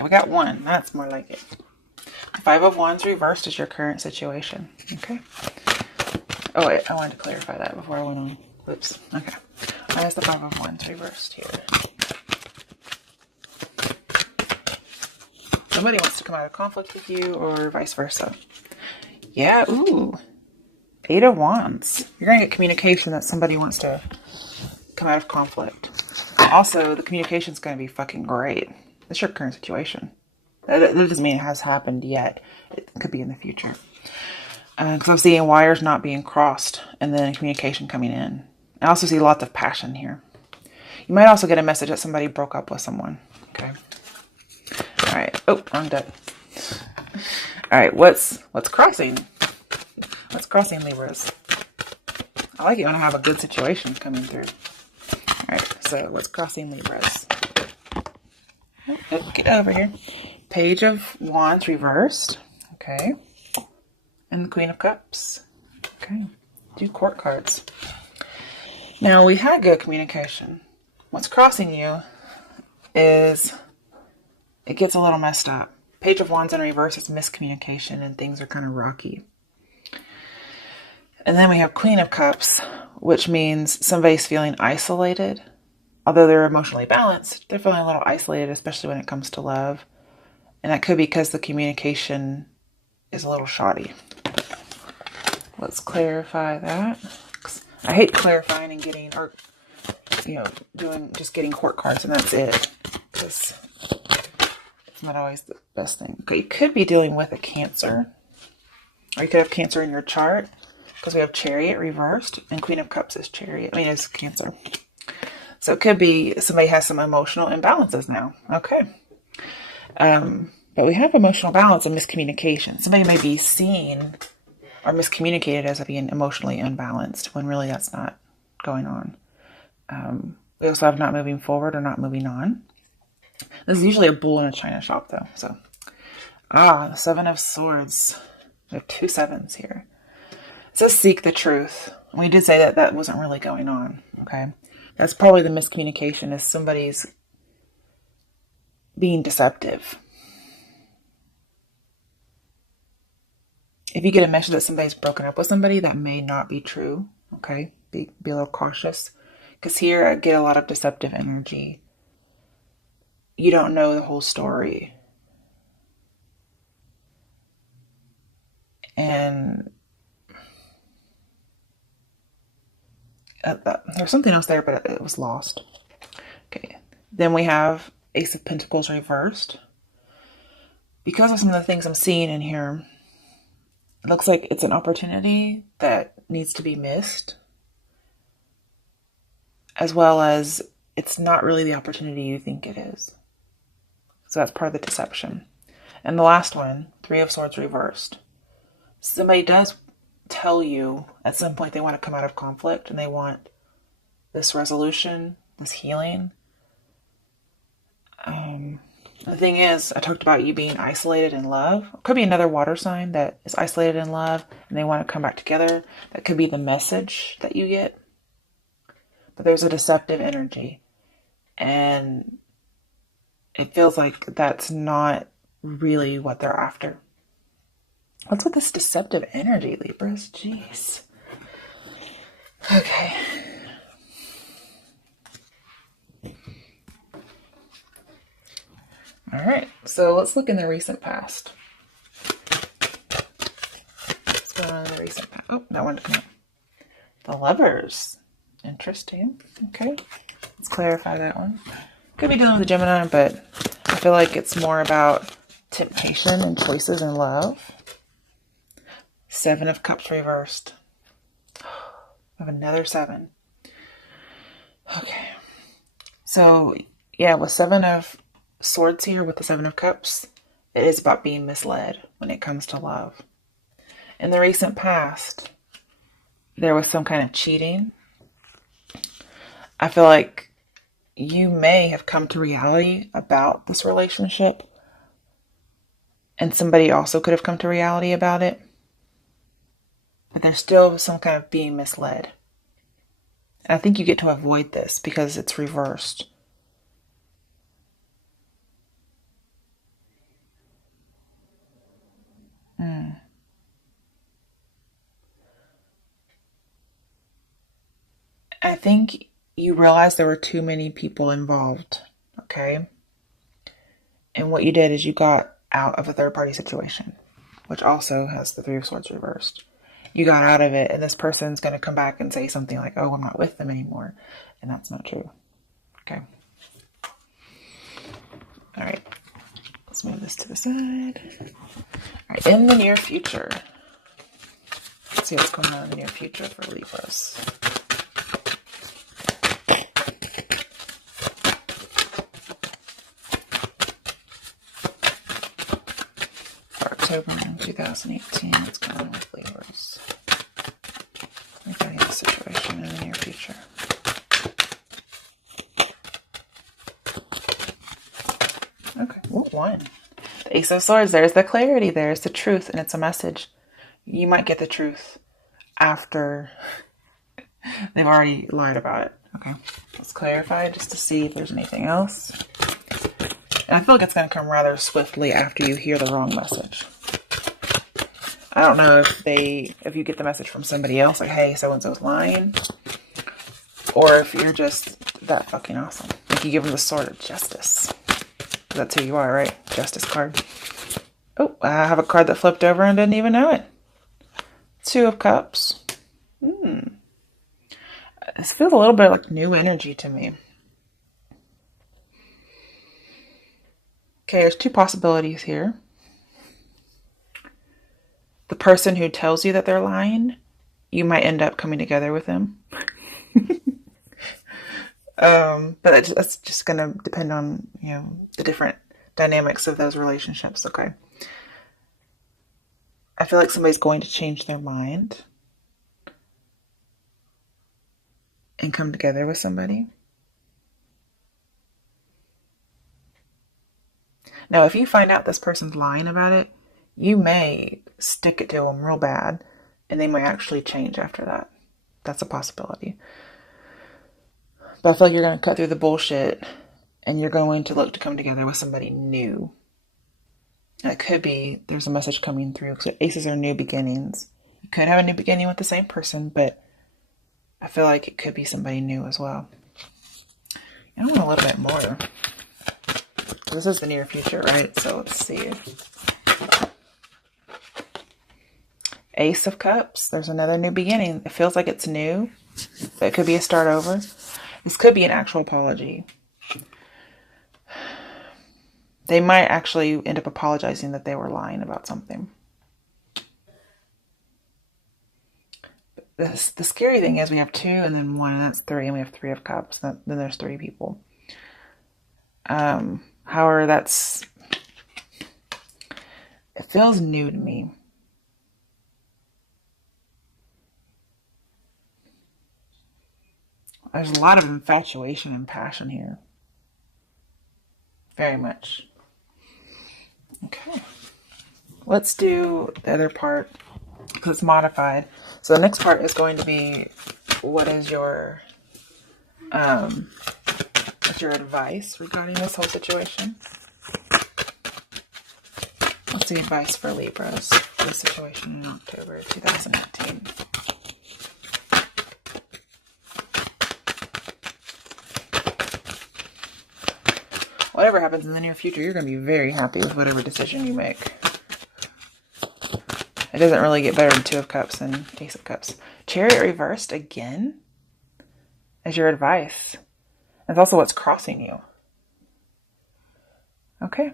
Okay, we got 1. That's more like it. 5 of Wands reversed is your current situation. Okay. Oh, wait. I wanted to clarify that before I went on. Whoops. Okay. Why is the 5 of Wands reversed here? Somebody wants to come out of conflict with you or vice versa. Yeah. Ooh. 8 of Wands. You're going to get communication that somebody wants to come out of conflict. Also, the communication is going to be fucking great. That's your current situation. That doesn't mean it has happened yet. It could be in the future. Because I'm seeing wires not being crossed and then communication coming in. I also see lots of passion here. You might also get a message that somebody broke up with someone. Okay. All right. Oh, wrong deck. All right. What's crossing? What's crossing, Libras? I like it when I have a good situation coming through. All right. So what's crossing, Libras? Oh, get over here. Page of Wands reversed. Okay. And the Queen of Cups. Okay. 2 court cards. Now, we had good communication. What's crossing you is it gets a little messed up. Page of Wands in reverse is miscommunication and things are kind of rocky. And then we have Queen of Cups, which means somebody's feeling isolated. Although they're emotionally balanced, they're feeling a little isolated, especially when it comes to love. And that could be because the communication is a little shoddy. Let's clarify that. I hate clarifying and getting, or, just getting court cards and that's it. Because it's not always the best thing. Okay, you could be dealing with a Cancer. Or you could have Cancer in your chart. Because we have Chariot reversed. And Queen of Cups is Chariot. Is Cancer. So it could be somebody has some emotional imbalances now. Okay. But we have emotional balance and miscommunication. Somebody may be seen or miscommunicated as being emotionally unbalanced when really that's not going on. We also have not moving forward or not moving on. This is usually a bull in a china shop though. So, the 7 of Swords. We have 2 7s here. It says seek the truth. We did say that that wasn't really going on. Okay. That's probably the miscommunication is somebody's being deceptive. If you get a message that somebody's broken up with somebody, that may not be true. Okay. Be a little cautious. Because here I get a lot of deceptive energy. You don't know the whole story. And there's something else there, but it was lost. Okay. Then we have Ace of Pentacles reversed. Because of some of the things I'm seeing in here, it looks like it's an opportunity that needs to be missed. As well as it's not really the opportunity you think it is. So that's part of the deception. And the last one, 3 of Swords reversed. Somebody does tell you at some point they want to come out of conflict and they want this resolution, this healing. The thing is, I talked about you being isolated in love. It could be another water sign that is isolated in love and they want to come back together. That could be the message that you get. But there's a deceptive energy. And it feels like that's not really what they're after. What's with this deceptive energy, Libras? Jeez. Okay. All right. So let's look in the recent past. What's going on in the recent past? Oh, that one didn't come out. The Lovers. Interesting. Okay. Let's clarify that one. Could be dealing with a Gemini, but I feel like it's more about temptation and choices in love. 7 of Cups reversed. I have another 7. Okay. So, yeah, with 7 of Swords here, with the 7 of Cups, it is about being misled when it comes to love. In the recent past, there was some kind of cheating. I feel like you may have come to reality about this relationship, and somebody also could have come to reality about it. But there's still some kind of being misled. And I think you get to avoid this because it's reversed. I think you realized there were too many people involved, okay? And what you did is you got out of a third party situation, which also has the Three of Swords reversed. You got out of it, and this person's going to come back and say something like, oh, I'm not with them anymore. And that's not true. Okay. All right. Let's move this to the side. All right. In the near future. Let's see what's going on in the near future for Libras. For October 2018, what's going on with Libras? Regarding the situation in the near future. Okay, what one? The Ace of Swords, there's the clarity, there's the truth, and it's a message. You might get the truth after they've already lied about it. Okay, let's clarify just to see if there's anything else. And I feel like it's going to come rather swiftly after you hear the wrong message. I don't know if you get the message from somebody else, like, hey, so-and-so's lying, or if you're just that fucking awesome. Like you give them the Sword of Justice. That's who you are, right? Justice card. Oh, I have a card that flipped over and didn't even know it. Two of Cups. This feels a little bit like new energy to me. Okay, there's two possibilities here. The person who tells you that they're lying, you might end up coming together with them. But that's just going to depend on, the different dynamics of those relationships, okay? I feel like somebody's going to change their mind and come together with somebody. Now, if you find out this person's lying about it, you may stick it to them real bad, and they might actually change after that. That's a possibility. But I feel like you're going to cut through the bullshit, and you're going to look to come together with somebody new. It could be there's a message coming through, because aces are new beginnings. You could have a new beginning with the same person, but I feel like it could be somebody new as well. I want a little bit more. This is the near future, right? So let's see. Ace of Cups. There's another new beginning. It feels like it's new, but it could be a start over. This could be an actual apology. They might actually end up apologizing that they were lying about something. The scary thing is we have 2 and then 1, and that's 3, and we have 3 of Cups. Then there's 3 people. However, it feels new to me. There's a lot of infatuation and passion here. Very much. Okay. Let's do the other part because it's modified. So the next part is going to be what is your what's your advice regarding this whole situation? What's the advice for Libras for the situation in October 2018? Whatever happens in the near future, you're going to be very happy with whatever decision you make. It doesn't really get better than 2 of Cups and Ace of Cups. Chariot reversed again as your advice. That's also what's crossing you. Okay.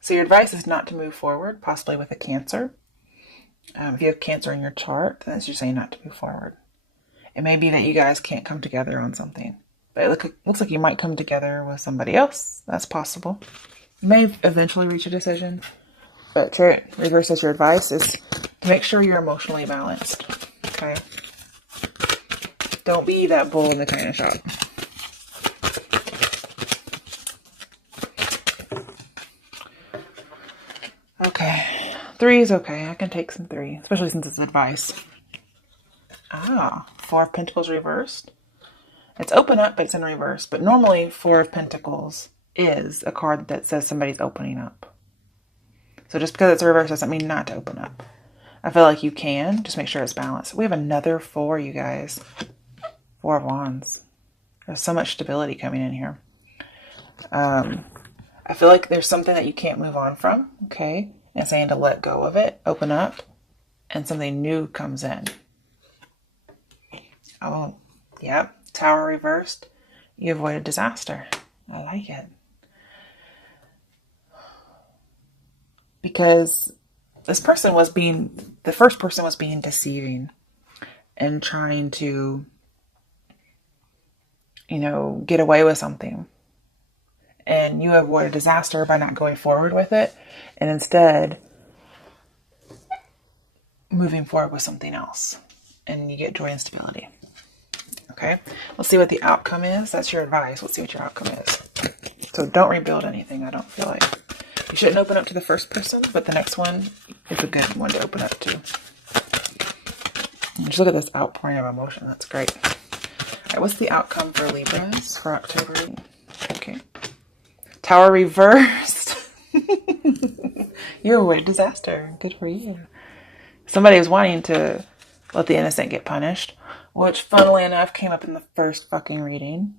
So your advice is not to move forward, possibly with a Cancer. If you have Cancer in your chart, then it's just saying not to move forward. It may be that you guys can't come together on something. But it looks like you might come together with somebody else. That's possible. You may eventually reach a decision. But Chariot reverse as your advice is to make sure you're emotionally balanced. Okay? Don't be that bull in the china shop. Okay. 3 is okay. I can take some 3. Especially since it's advice. 4 of Pentacles reversed. It's open up, but it's in reverse. But normally, 4 of Pentacles is a card that says somebody's opening up. So just because it's reversed doesn't mean not to open up. I feel like you can. Just make sure it's balanced. We have another 4, you guys. 4 of Wands. There's so much stability coming in here. I feel like there's something that you can't move on from, okay? And saying to let go of it, open up, and something new comes in. Oh, yep. Tower reversed. You avoided disaster. I like it. Because this person was the first person was being deceiving and trying to, get away with something. And you avoid a disaster by not going forward with it and instead moving forward with something else. And you get joy and stability. Okay, let's see what the outcome is. That's your advice. Let's see what your outcome is. So don't rebuild anything, I don't feel like. You shouldn't open up to the first person, but the next one is a good one to open up to. Just look at this outpouring of emotion. That's great. All right, what's the outcome for Libras for October? Okay. Tower reversed. You avoided disaster. Good for you. Somebody is wanting to let the innocent get punished, which funnily enough came up in the first fucking reading.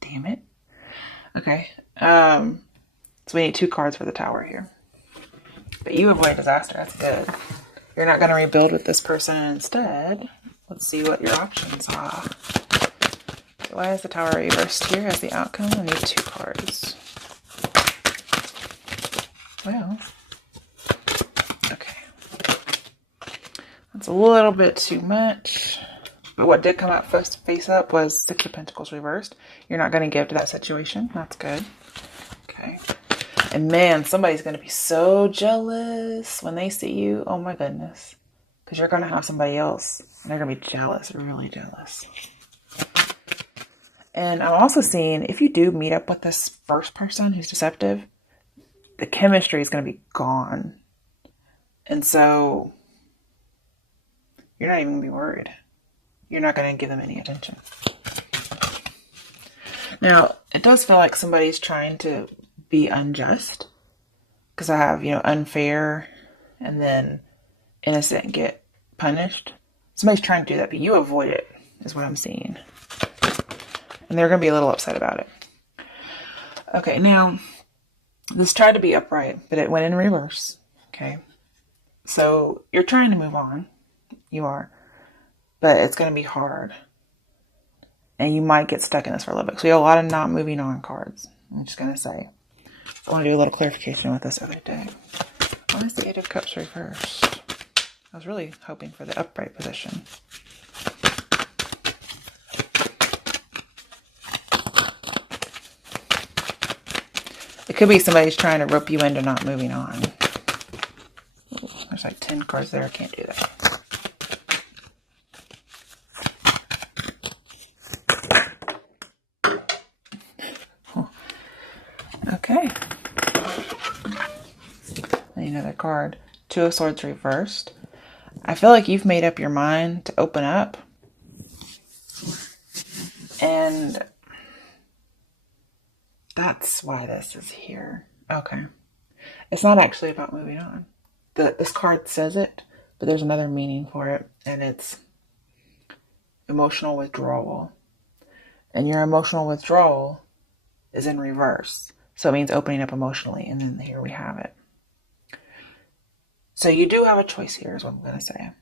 Damn it. Okay. So we need 2 cards for the Tower here. But you avoid disaster. That's good. You're not going to rebuild with this person. Instead, let's see what your options are. Why is the Tower reversed here as the outcome? I need 2 cards. Well, okay. That's a little bit too much. But what did come out face up was 6 of Pentacles reversed. You're not going to give to that situation. That's good. Okay. And man, somebody's going to be so jealous when they see you. Oh my goodness. Because you're going to have somebody else. And they're going to be jealous, really jealous. And I'm also seeing, if you do meet up with this first person who's deceptive, the chemistry is going to be gone. And so, you're not even going to be worried. You're not going to give them any attention. Now, it does feel like somebody's trying to be unjust. Because I have, unfair and then innocent get punished. Somebody's trying to do that, but you avoid it, is what I'm seeing. And they're going to be a little upset about it. Okay, now, this tried to be upright, but it went in reverse. Okay. So, you're trying to move on. You are. But it's going to be hard. And you might get stuck in this for a little bit. So, we have a lot of not moving on cards. I'm just going to say. I want to do a little clarification with this other day. Why is the 8 of Cups reversed? I was really hoping for the upright position. It could be somebody's trying to rope you into not moving on. Ooh, there's like 10 cards there. I can't do that. Okay. And another card. 2 of Swords reversed. I feel like you've made up your mind to open up. And that's why this is here. Okay. It's not actually about moving on. This card says it, but there's another meaning for it, and it's emotional withdrawal. And your emotional withdrawal is in reverse. So it means opening up emotionally, and then here we have it. So you do have a choice here, is what I'm going to say.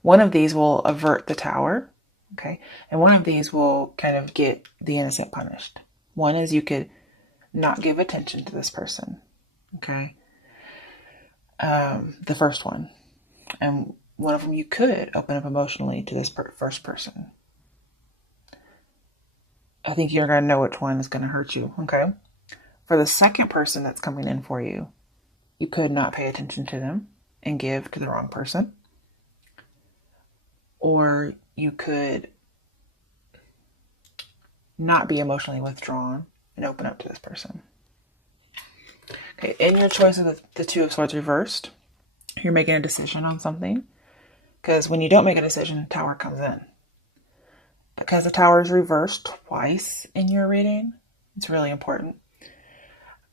One of these will avert the Tower, okay? And one of these will kind of get the innocent punished. One is you could not give attention to this person, okay? The first one. And one of them you could open up emotionally to this first person. I think you're going to know which one is going to hurt you, okay? For the second person that's coming in for you, you could not pay attention to them and give to the wrong person. Or you could not be emotionally withdrawn and open up to this person. Okay, in your choice of the 2 of Swords reversed, you're making a decision on something. Because when you don't make a decision, Tower comes in. Because the Tower is reversed twice in your reading, it's really important.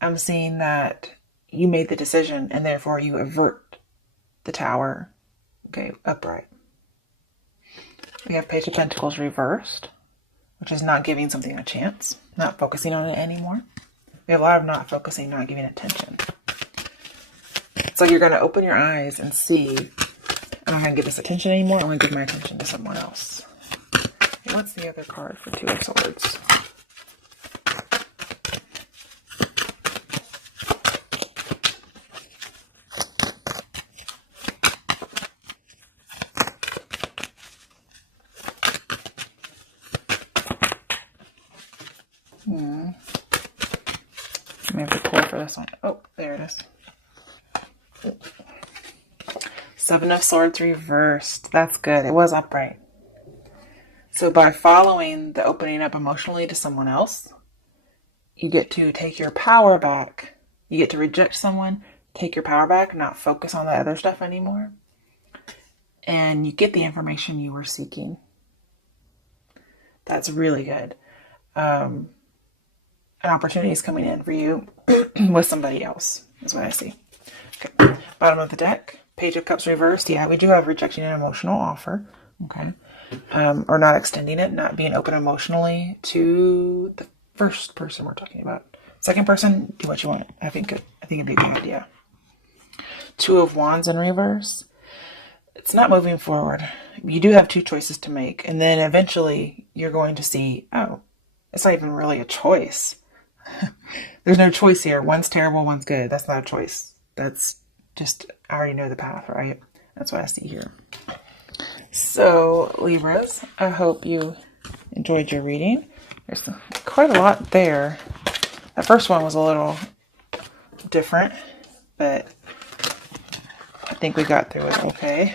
I'm seeing that you made the decision and therefore you avert the Tower. Okay, upright. We have Page of Pentacles reversed, which is not giving something a chance, not focusing on it anymore. We have a lot of not focusing, not giving attention. So you're going to open your eyes and see, I'm not going to give this attention anymore. I'm going to give my attention to someone else. Okay, what's the other card for Two of Swords? I have to pull for this one. Oh, there it is. Seven of Swords reversed. That's good. It was upright. So by following the opening up emotionally to someone else, you get to take your power back. You get to reject someone, take your power back, not focus on the other stuff anymore. And you get the information you were seeking. That's really good. An opportunity is coming in for you with somebody else, is what I see. Okay. Bottom of the deck, Page of Cups reversed. Yeah, we do have rejecting an emotional offer. Okay. Or not extending it, not being open emotionally to the first person we're talking about. Second person, do what you want. I think it'd be a good idea. Two of Wands in reverse. It's not moving forward. You do have two choices to make. And then eventually you're going to see, oh, it's not even really a choice. There's no choice here. One's terrible, one's good. That's not a choice. That's just, I already know the path, right? That's what I see here. So, Libras, I hope you enjoyed your reading. There's quite a lot there. That first one was a little different, but I think we got through it okay.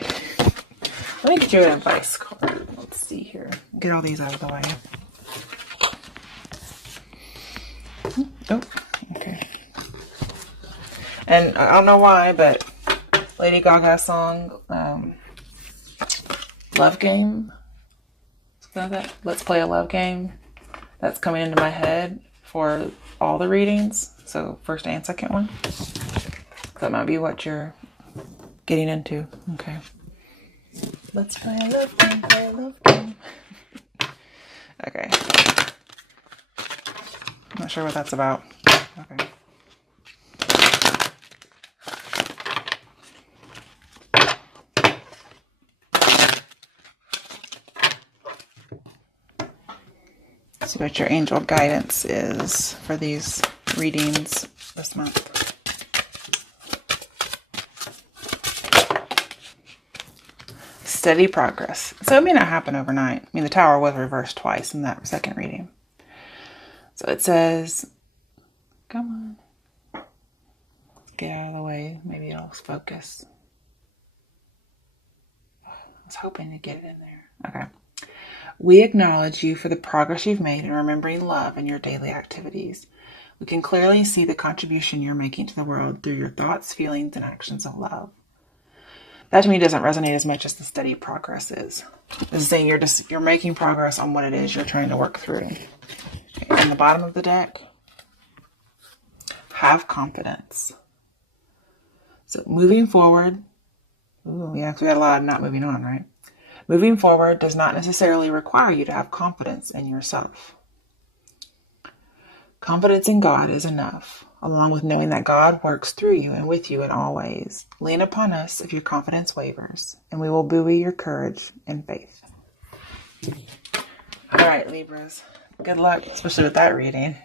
Let me get you an advice card. Let's see here. Get all these out of the way. Oh, okay. And I don't know why, but Lady Gaga's song, Love Game, Let's Play a Love Game, that's coming into my head for all the readings, so first and second one. That might be what you're getting into. Okay. Let's play a love game, play a love game. Okay. I'm not sure what that's about. Okay. See what your angel guidance is for these readings this month. Steady progress. So it may not happen overnight. I mean, the Tower was reversed twice in that second reading. So it says, come on. Get out of the way. Maybe it'll focus. I was hoping to get it in there. Okay. We acknowledge you for the progress you've made in remembering love in your daily activities. We can clearly see the contribution you're making to the world through your thoughts, feelings, and actions of love. That to me doesn't resonate as much as the steady progress is. This is saying you're making progress on what it is you're trying to work through. Okay, on the bottom of the deck, have confidence. So moving forward, ooh, yeah, we had a lot of not moving on, right? Moving forward does not necessarily require you to have confidence in yourself. Confidence in God is enough, along with knowing that God works through you and with you in all ways. Lean upon us if your confidence wavers, and we will buoy your courage and faith. All right, Libras. Good luck, especially with that reading.